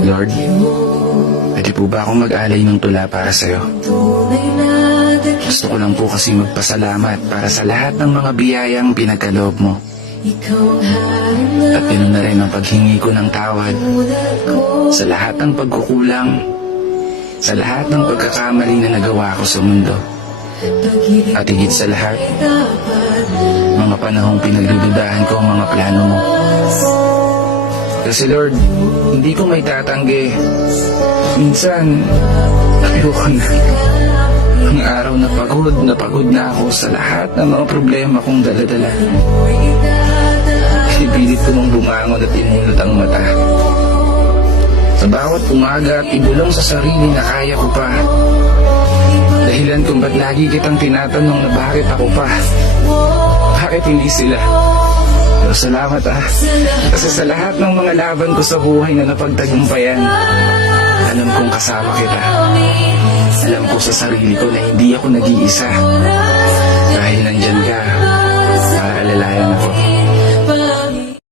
Lord, pwede po ba akong mag-alay ng tula para sa'yo? Gusto ko lang po kasi magpasalamat para sa lahat ng mga biyayang pinagkaloob mo. At ganoon na rin ang paghingi ko ng tawad sa lahat ng pagkukulang, sa lahat ng pagkakamali na nagawa ko sa mundo. At higit sa lahat, mga panahong pinagdududahan ko ang mga plano mo. Kasi Lord, hindi ko may tatanggi. Minsan, ayoko na. Ang araw na pagod na ako sa lahat ng mga problema kong daladala. Pipilit ko mong bumangon at imunot ang mata. Sa bawat umaga at ibulong sa sarili na kaya ko pa. Dahilan kung ba't lagi kitang tinatanong na bakit ako pa. Bakit hindi sila? Pero salamat kasi sa lahat ng mga laban ko sa buhay na napagtagumpayan, alam kong kasama kita. Alam ko sa sarili ko na hindi ako nag-iisa. Dahil nandyan ka,